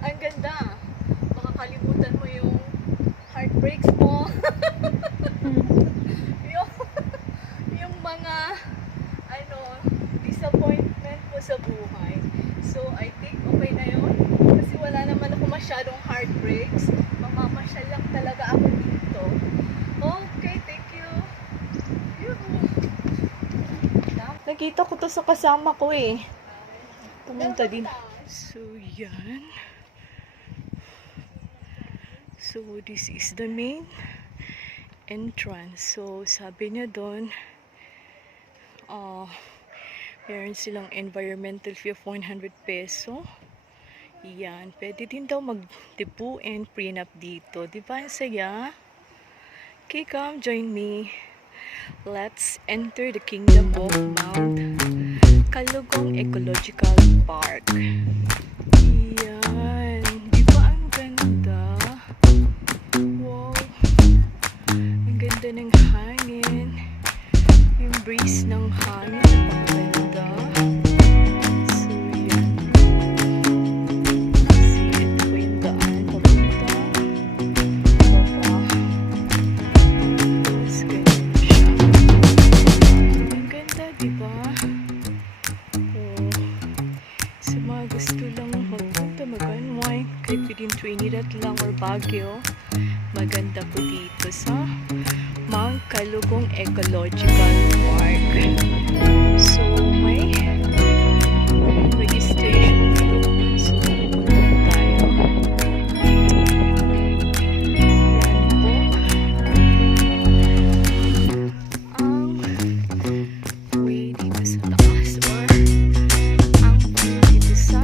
Ang ganda. Makakalimutan mo yung heartbreaks mo. yung mga disappointment mo sa buhay. So I think okay na yun. Kasi wala naman ako masyadong heartbreaks. Mamamasyal lang talaga ako dito. Okay, thank you. Nakita ko to sa kasama ko eh. Pumunta din. So yan. So this is the main entrance. So sabi niya doon, meron silang environmental fee of 100 peso. Yan. Pwede din daw mag-depo and prenup dito. Diba? Ang saya. Okay, come join me. Let's enter the kingdom of Mt Kalugong Ecological Park. Yan. Diba ang ganda? Wow. Ang ganda ng hangin. Yung breeze ng hangin. Napakaganda. So, yan. See, ito po yung daan. Papunta. Baba. Tapos, ganyan siya. Ang ganda, diba? Oh. Sa mga gusto lang magpunta, mag-unwind, kahit within Trinidad lang or Baguio, maganda po dito sa Mt Kalugong Ecological Park. So, may registration fee doon. So, pupunta po tayo. Yan po. Ang way dito sa taas or ang view dito sa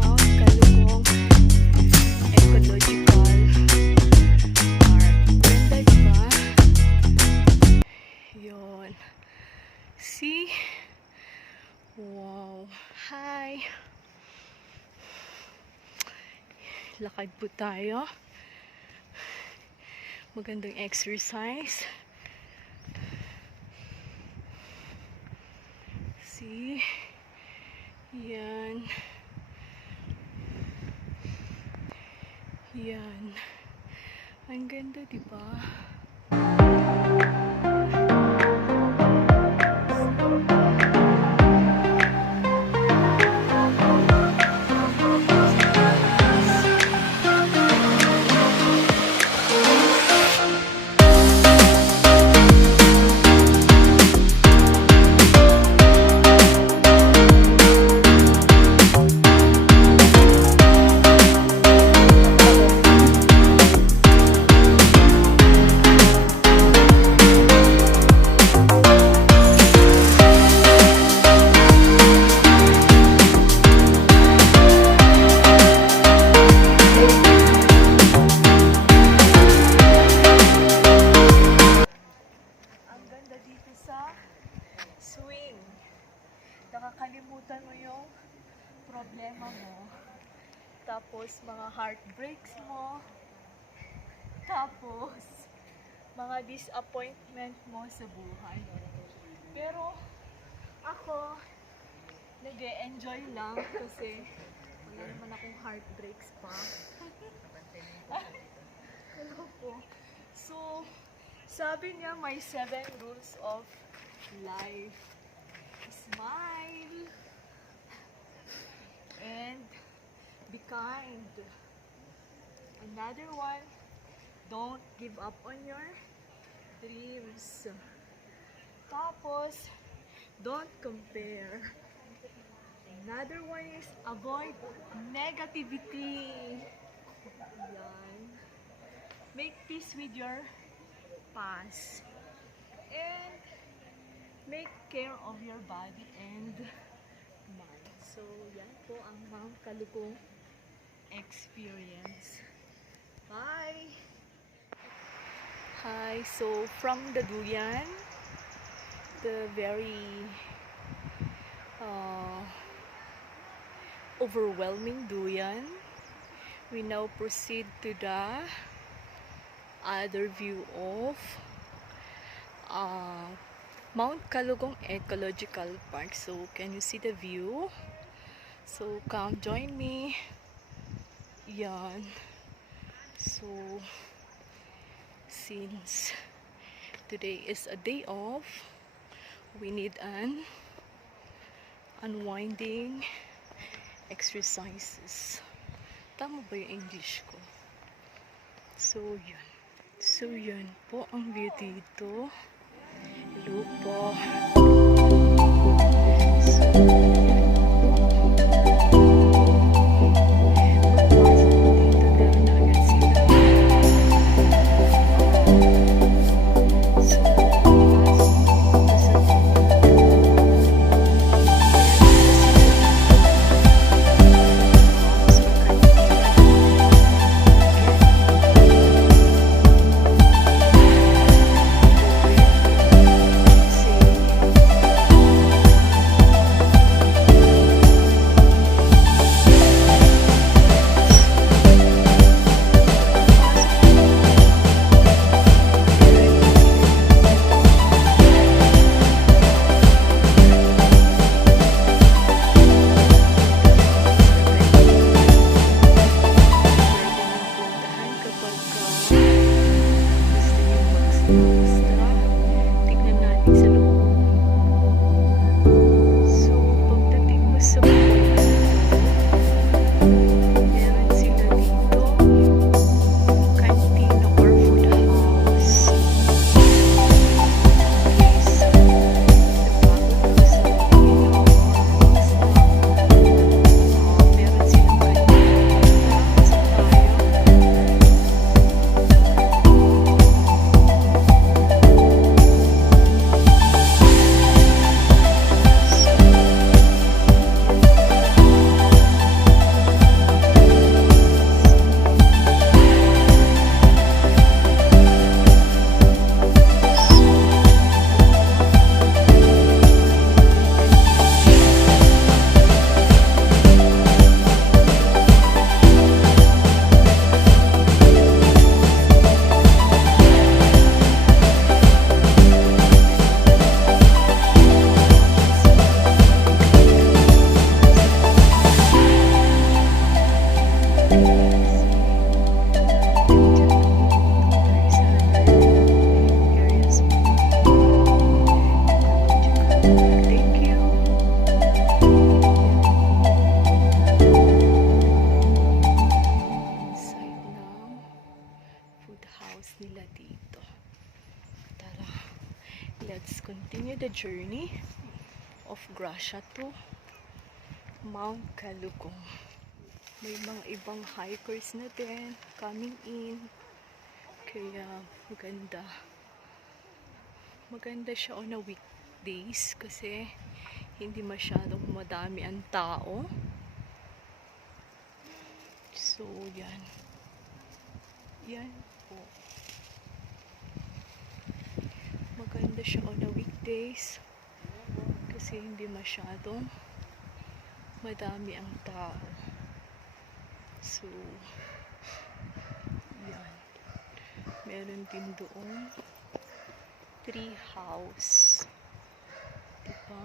Mt Kalugong Ecological Park. Ganda, diba? Yun. See? Wow. Hi. Lakad po tayo. Magandang exercise. See? Yan. Yan. Ang ganda, diba? Swing. Nakakalimutan mo yung problema mo. Tapos, mga heartbreaks mo. Tapos, mga disappointment mo sa buhay. Pero, ako, nag-e-enjoy lang kasi wala naman akong heartbreaks pa. Hello po. So, sabi niya may 7 rules of life. Smile and be kind. Another one, don't give up on your dreams. Tapos, don't compare. Another one is avoid negativity. Yan. Make peace with your past. And make care of your body and mind. So, yan po ang Mt Kalugong experience. Bye! Hi! So, from the Duyan, the very overwhelming duyan, we now proceed to the other view of Mt Kalugong Ecological Park. So can you see the view? So come join me. Yan. So since today is a day off, we need an unwinding exercises. Tama ba yung English ko? So yun. So yun po ang view dito. Hello po. Let's continue the journey of Gracia to Mt Kalugong. May mga ibang hikers na din coming in. Kaya maganda siya on a weekdays kasi hindi masyadong madami ang tao. So yan. Yan po. Maganda siya on a weekdays kasi hindi masyadong madami ang tao. So yan. Meron din doon tree house. Diba?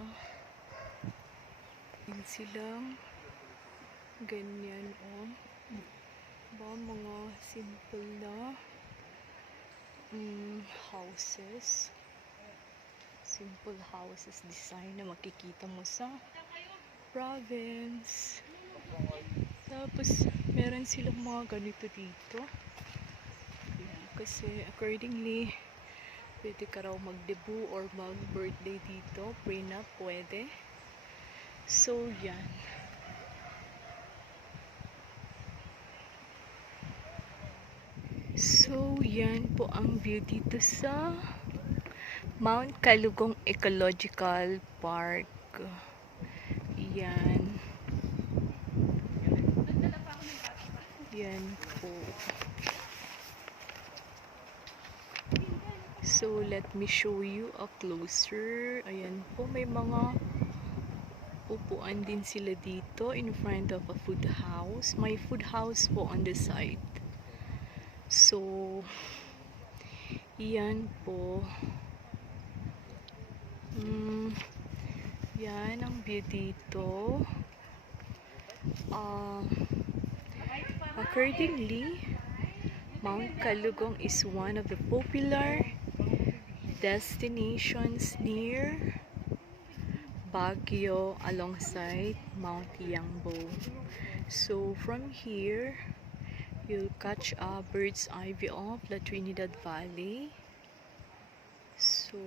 Yun silang ganyan ba mga simple na houses. Simple houses design na makikita mo sa province. Tapos meron silang mga ganito dito. Kasi accordingly pwede ka raw mag-debut or mag-birthday dito. Prenup pwede. So yan. So yan po ang view dito sa Mt Kalugong Ecological Park. Yan. Yan po. So, let me show you a closer. Ayan po, may mga upuan din sila dito in front of a food house. May food house po on the side. So, yan po. Yan ang view dito. Accordingly, Mt Kalugong is one of the popular destinations near Baguio alongside Mount Yangbo. So from here, you'll catch a bird's eye view of Trinidad Valley. So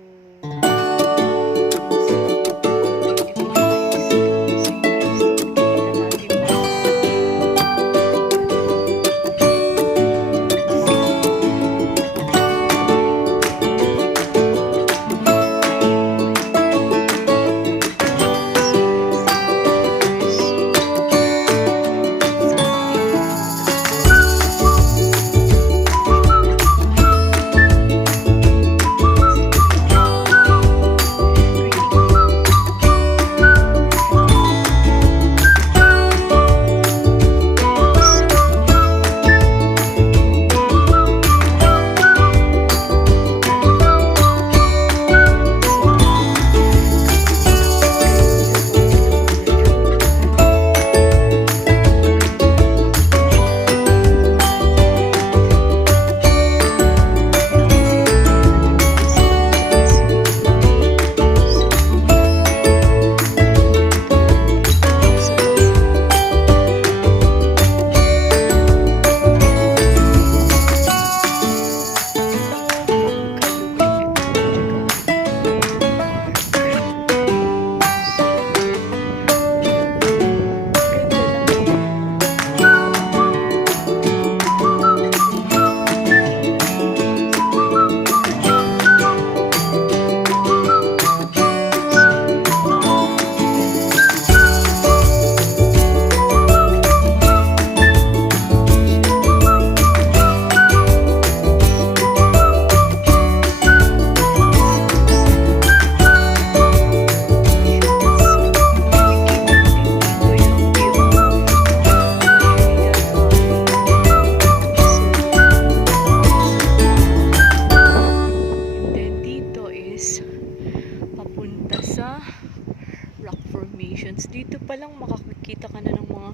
dito pa lang makakakita ka na ng mga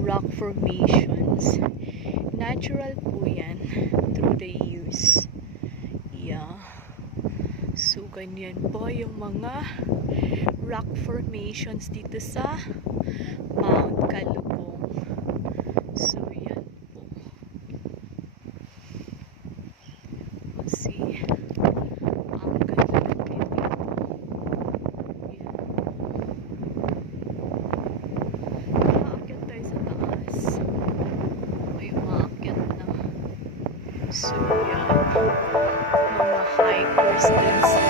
rock formations. Natural po yan through the years. Yeah. So, ganyan po yung mga rock formations dito sa Mt Kalugong. So, yan po. See, ang ganda ng view dito. Yan. Umaakyat tayo sa taas. May umaakyat na. So, yan. Mga hikers din sa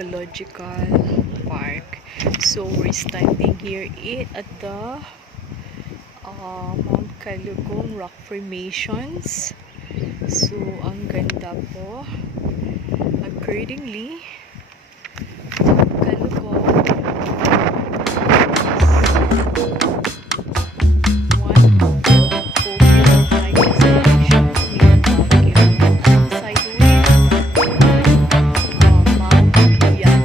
Ecological Park. So we're standing here at the Mt Kalugong rock formations. So ang ganda po. Accordingly, Kalugong one of the popular hiking stations near Baguio, alongside with Mt Kalugong. So yan.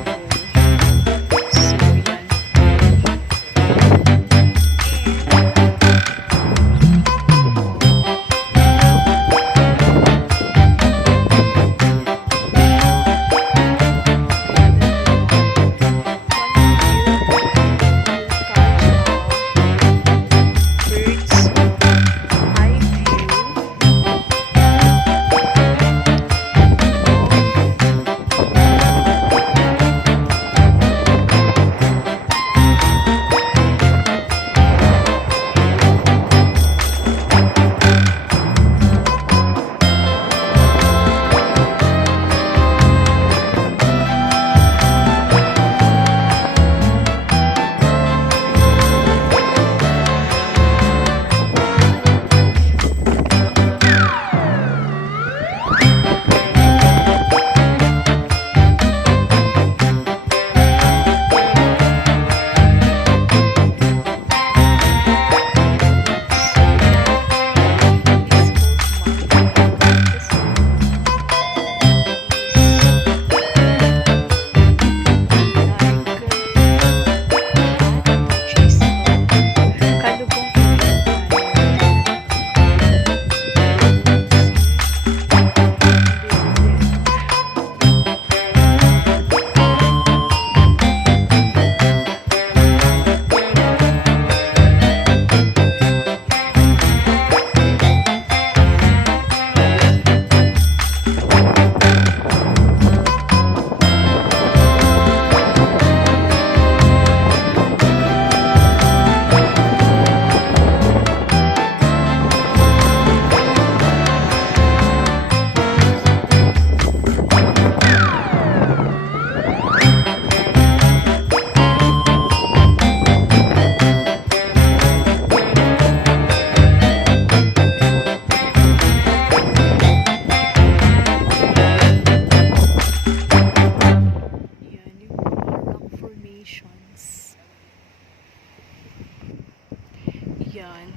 Yan.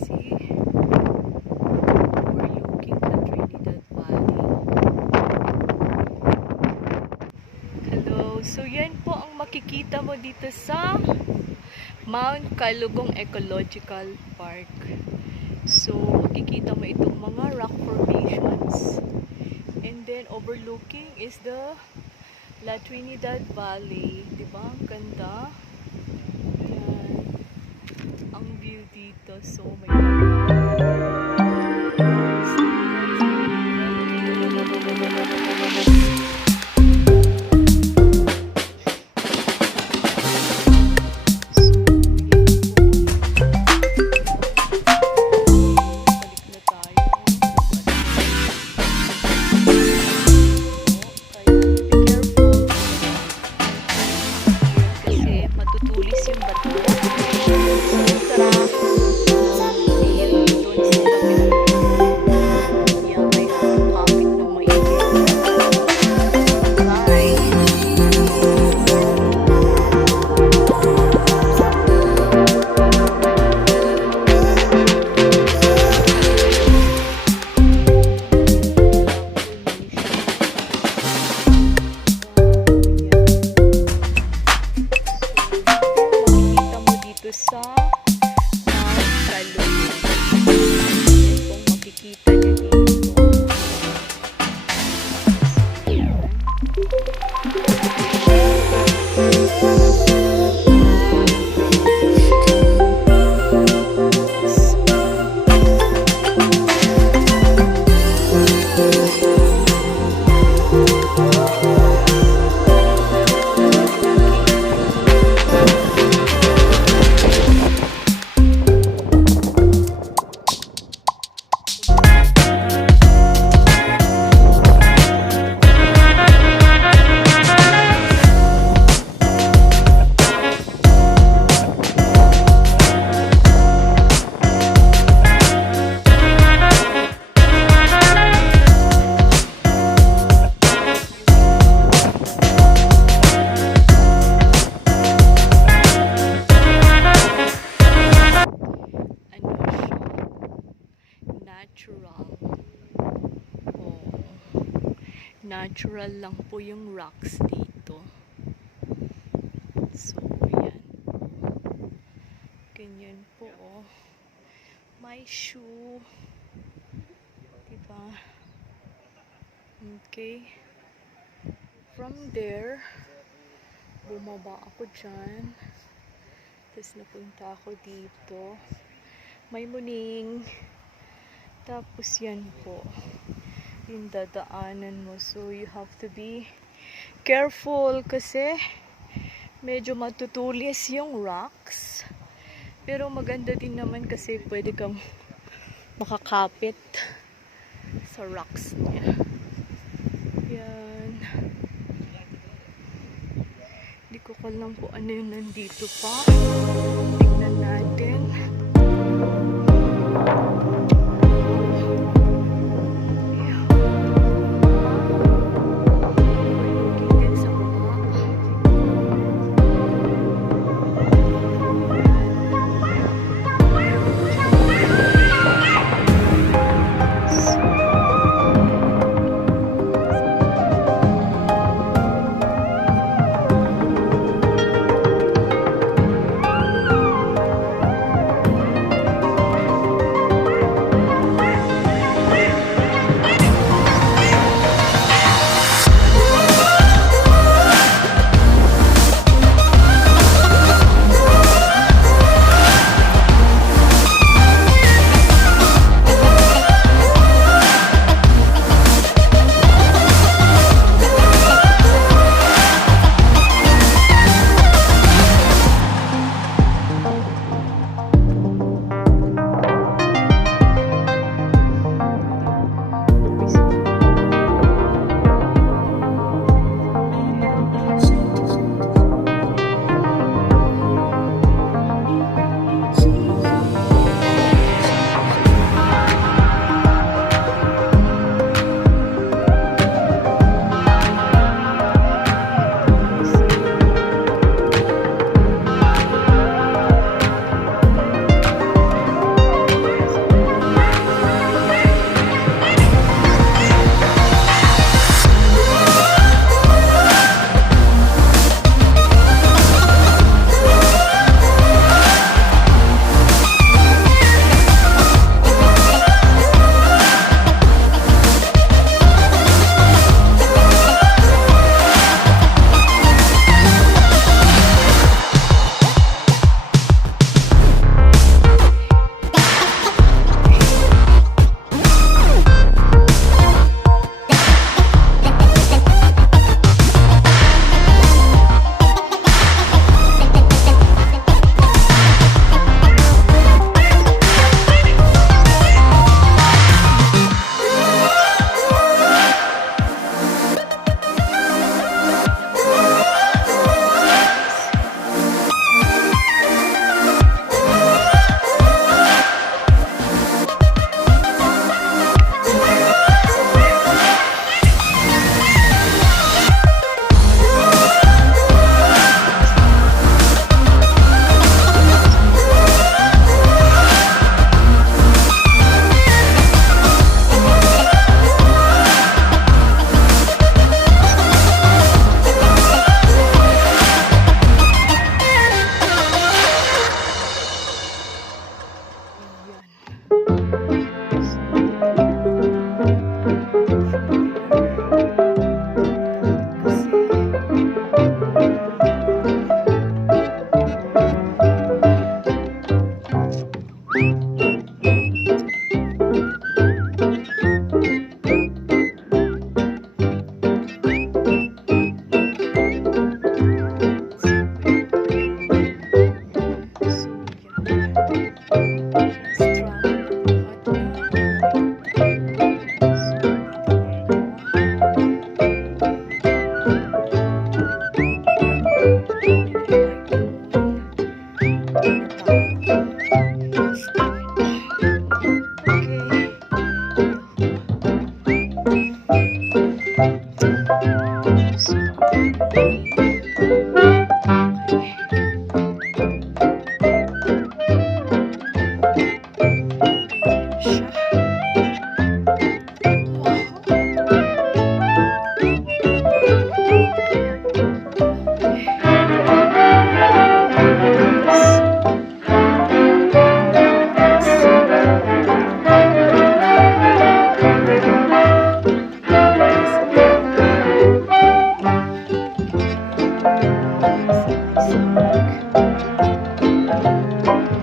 See? We're looking at Trinidad Valley. Hello. So, yan po ang makikita mo dito sa Mt Kalugong Ecological Park. So, makikita mo itong mga rock formations. And then, overlooking is the Latrinidad Valley. Diba? Ang ganda. Yan. Ang view dito. So, may sa Mt Kalugong. Yan kung makikita nyo dito. natural lang po yung rocks dito. So, ayan. Ganyan po, oh. My shoe. Diba? Okay. From there, bumaba ako dyan. Tapos napunta ako dito. May muning. Tapos yan po. Yung dadaanan mo. So, you have to be careful kasi medyo matutulis yung rocks. Pero maganda din naman kasi pwede kang makakapit sa rocks niya. Yan. Hindi ko alam kung ano yun nandito pa. Tingnan natin.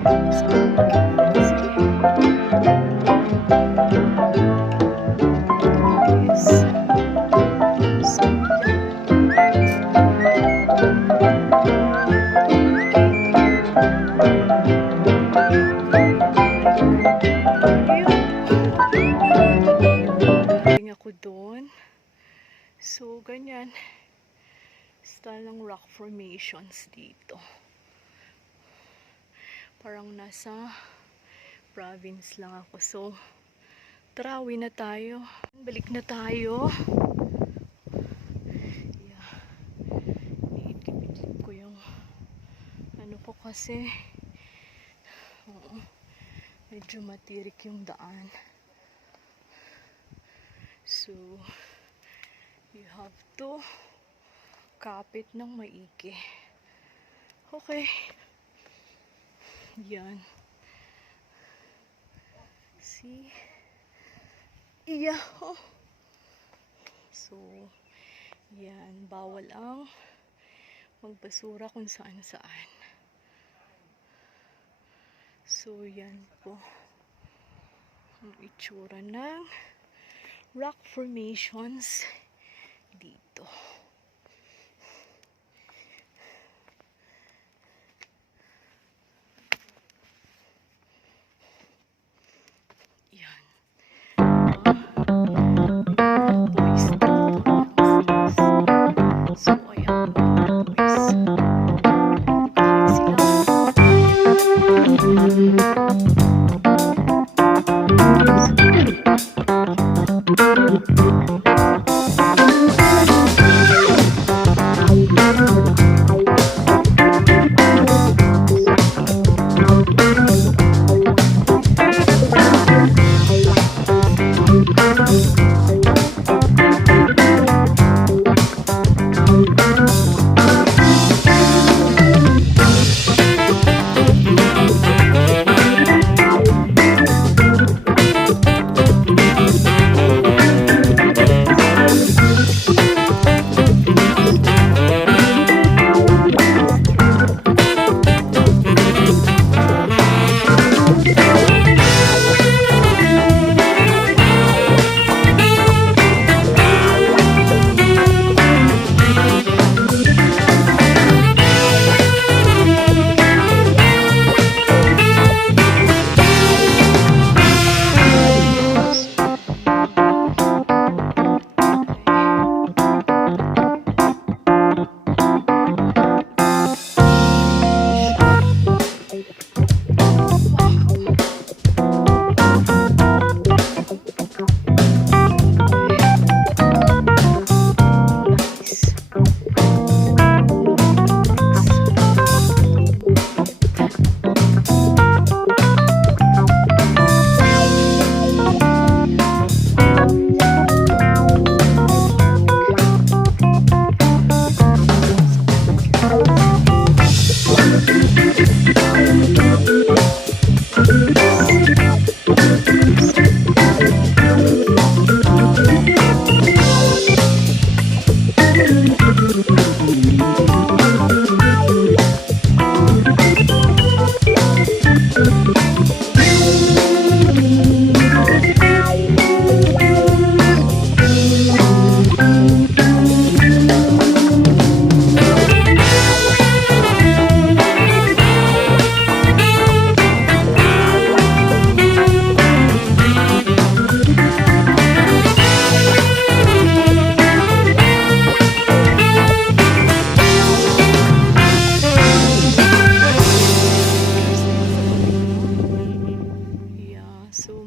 Galing ako doon. So, ganyan. Style ng rock formations dito. Parang nasa province lang ako. So, tara, uwi na tayo. Balik na tayo. Yeah. Iitlip ko yung ano po kasi medyo matirik yung daan. So, you have to kapit ng maigi. Okay. Yan. See? Yeah. So, yan. Bawal ang magbasura kung saan-saan. So, yan po. Ang itsura ng rock formations dito. Yan. Boys dito. So, ayan. Boys. Sila.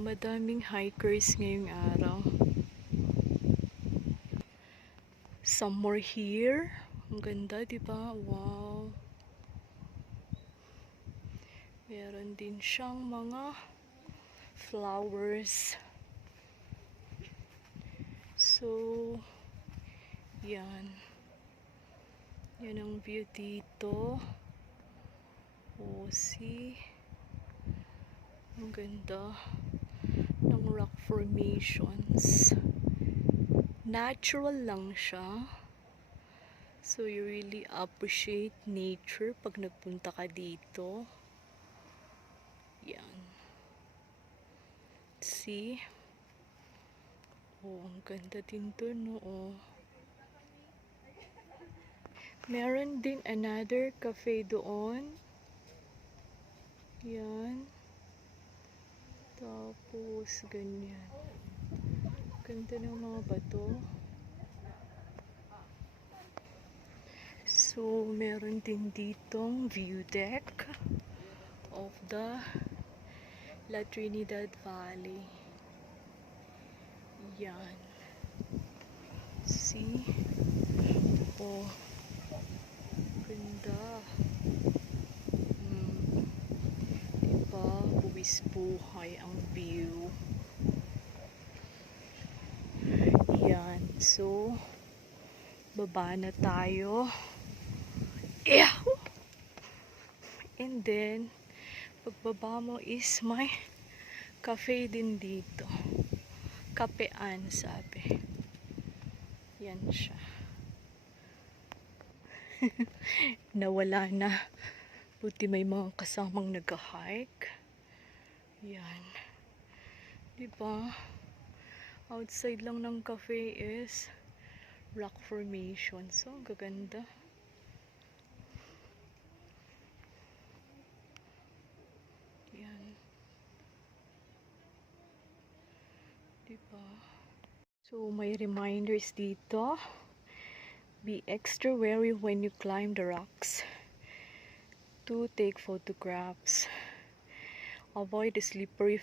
Madaming hikers ngayong araw. Some more here. Ang ganda, diba? Wow. Meron din siyang mga flowers. So, yan. Yan ang view dito. Oh, see? Ang ganda ng rock formations. Natural lang siya. So you really appreciate nature pag nagpunta ka dito. see. Oh, ang ganda din dun, no? Oh. Meron din another cafe doon. Yan. Tapos, ganyan. Ganda ng mga bato. So, meron din ditong view deck of the Latrinidad Valley. Yan. See? Oh. Ganda. Diba? Buwis buhay ang view. Yan. So, baba na tayo. Yeah. And then, pagbaba mo is may cafe din dito. Kapean, sabi. Yan siya. Nawala na. Buti may mga kasamang nag-hike. Yan. Diba? Outside lang ng cafe is rock formation. So, ang gaganda. Yan. Diba? So, may reminders dito. Be extra wary when you climb the rocks. To take photographs. Avoid the slippery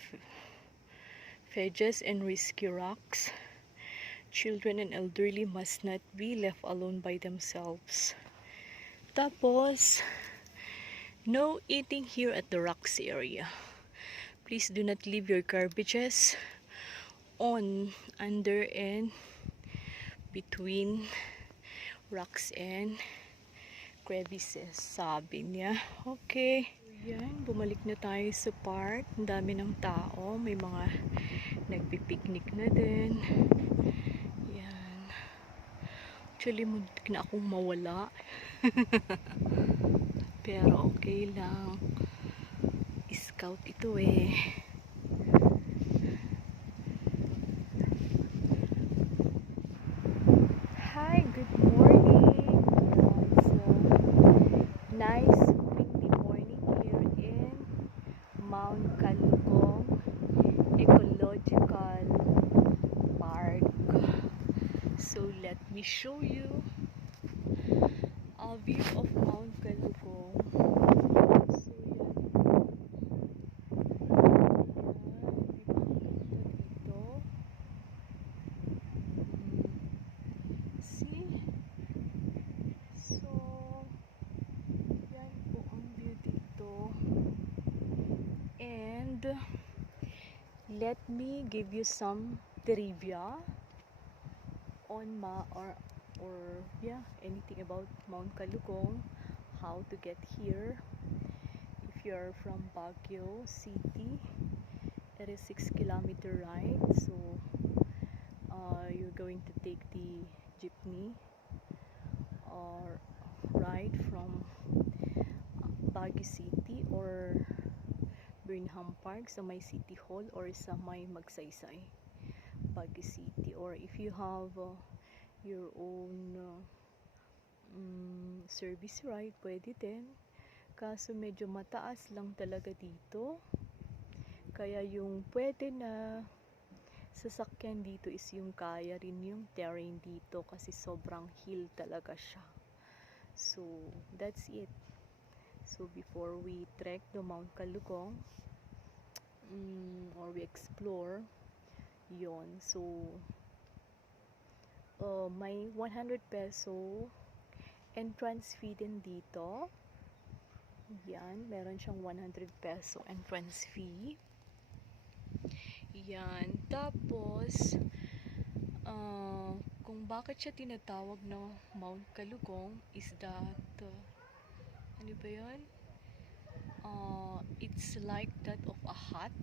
edges and risky rocks. Children and elderly must not be left alone by themselves. Tapos, no eating here at the rocks area. Please do not leave your garbages on, under, and between rocks and crevices, sabi niya. Okay. Yan, bumalik na tayo sa park. Ang dami ng tao. May mga nagpipiknik na din. Yan. Actually, muntik na akong mawala. Pero okay lang. Scout ito eh. Hi, good morning. So, nice windy morning here in Mt Kalugong Ecological Park. So, let me show you a view of Mt Kalugong. So, let me give you some trivia on anything about Mt Kalugong, how to get here. If you're from Baguio City, it is 6-kilometer ride, so you're going to take the jeepney or ride from Baguio City or Burnham Park sa may City Hall or sa may Magsaysay, Baguio City. Or if you have your own service ride, pwede din. Kaso medyo mataas lang talaga dito. Kaya yung pwede na sasakyan dito is yung kaya rin yung terrain dito kasi sobrang hill talaga siya. So, that's it. So, before we trek to Mt Kalugong, or we explore, yon. So, may 100 peso entrance fee din dito. Yan, meron siyang 100 peso entrance fee. Yan, tapos, kung bakit siya tinatawag na Mt Kalugong is that, ano ba yun? It's like that of a hut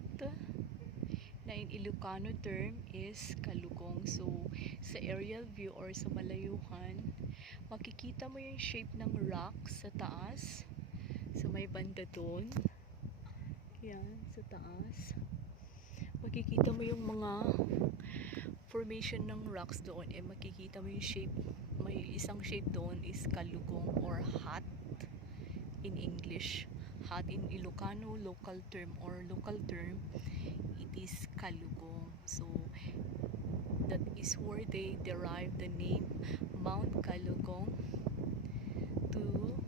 na in Ilocano term is Kalugong. So, sa aerial view or sa malayuhan, makikita mo yung shape ng rock sa taas. So, may banda doon. Yan, sa taas. makikita mo yung mga formation ng rocks doon, makikita mo yung shape. May isang shape doon is kalugong or hat in English. Hat in Ilocano local term or local term, it is kalugong. So that is where they derive the name Mt Kalugong to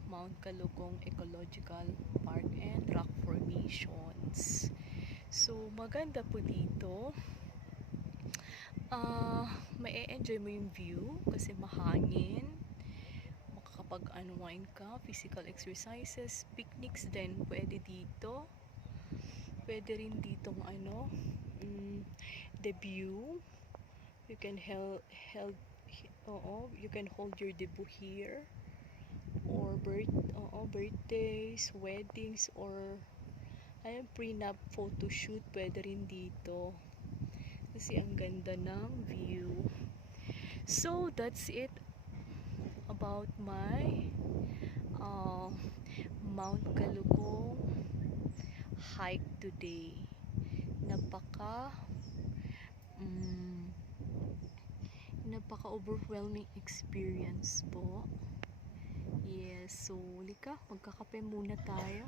Mt Kalugong Ecological Park and Rock Formations. So maganda po dito. Mai-enjoy mo yung view kasi mahangin, makakapag-unwind ka, physical exercises, picnics din pwede dito. Pwede rin ditong the view, you can you can hold your debut here, or birthdays, weddings, or prenup photo shoot pwede rin dito kasi ang ganda ng view. So that's it about my Mt Kalugong hike today. Napaka overwhelming experience po. Yes, so lika, magkakape muna tayo.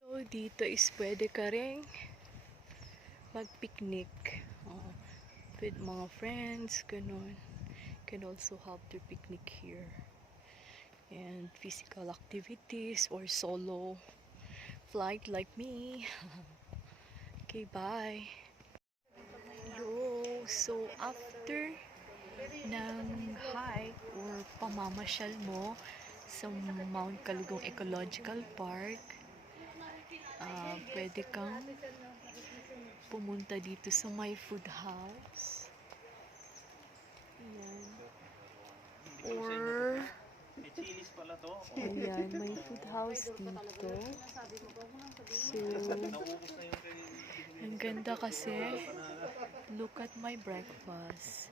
So dito is pwede ka ring mag-picnic with mga friends, ganun. Can also have their picnic here. And physical activities or solo flight like me. Okay, bye. Hello. So after ng hike or pamamasyal mo sa Mt Kalugong Ecological Park, pwede kang pumunta dito sa my food house. Ayan. Or ayan, may food house dito. So ang ganda kasi, look at my breakfast.